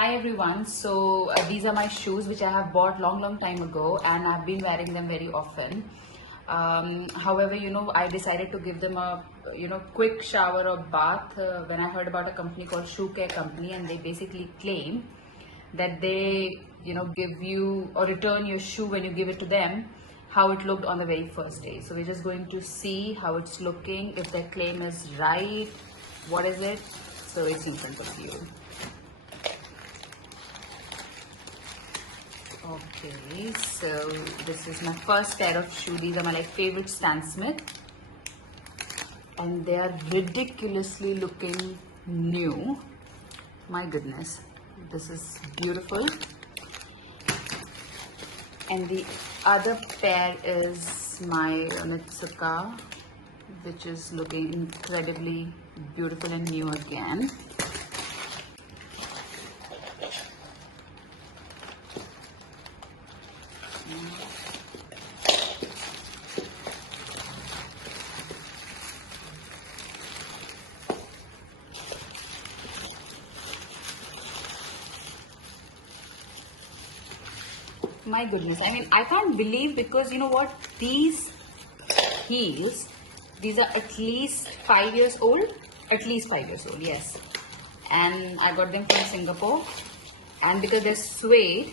Hi everyone, so these are my shoes which I have bought long time ago and I've been wearing them very often. However, I decided to give them a quick shower or bath when I heard about a company called Shoe Care Company, and they basically claim that they give you or return your shoe when you give it to them how it looked on the very first day. So we're just going to see how it's looking, if their claim is right, what is it. So it's in front of you. Okay, so this is my first pair of shoes. These are my favorite Stan Smith, and they are ridiculously looking new. My goodness, this is beautiful. And the other pair is my Onitsuka, which is looking incredibly beautiful and new again. My goodness, I mean, I can't believe, because you know what, these heels, these are at least 5 years old, yes. And I got them from Singapore, and because they're suede,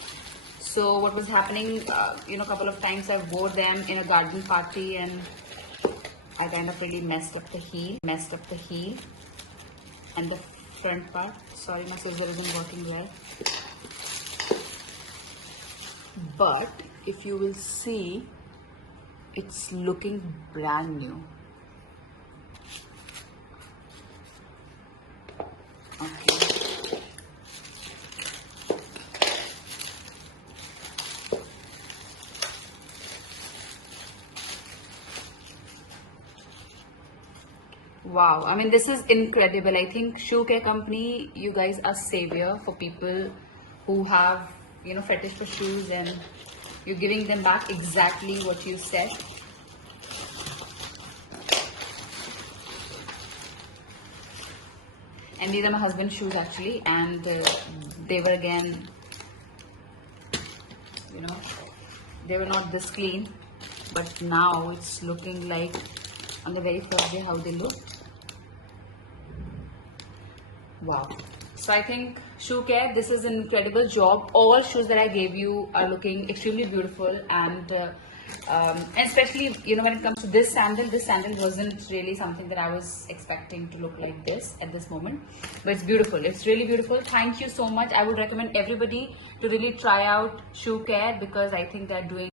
so what was happening, a couple of times I wore them in a garden party and I kind of really messed up the heel and the front part. Sorry, my scissor isn't working well. But if you will see, it's looking brand new. Okay. Wow, I mean, this is incredible. I think Shoe Care Company, you guys are savior for people who have fetish for shoes, and you're giving them back exactly what you said. And these are my husband's shoes actually, and they were again, they were not this clean, but now it's looking like on the very first day how they look. Wow. So I think Shoe Care, this is an incredible job. All shoes that I gave you are looking extremely beautiful, and especially when it comes to this sandal wasn't really something that I was expecting to look like this at this moment, but it's beautiful. It's really beautiful. Thank you so much. I would recommend everybody to really try out Shoe Care, because I think they're doing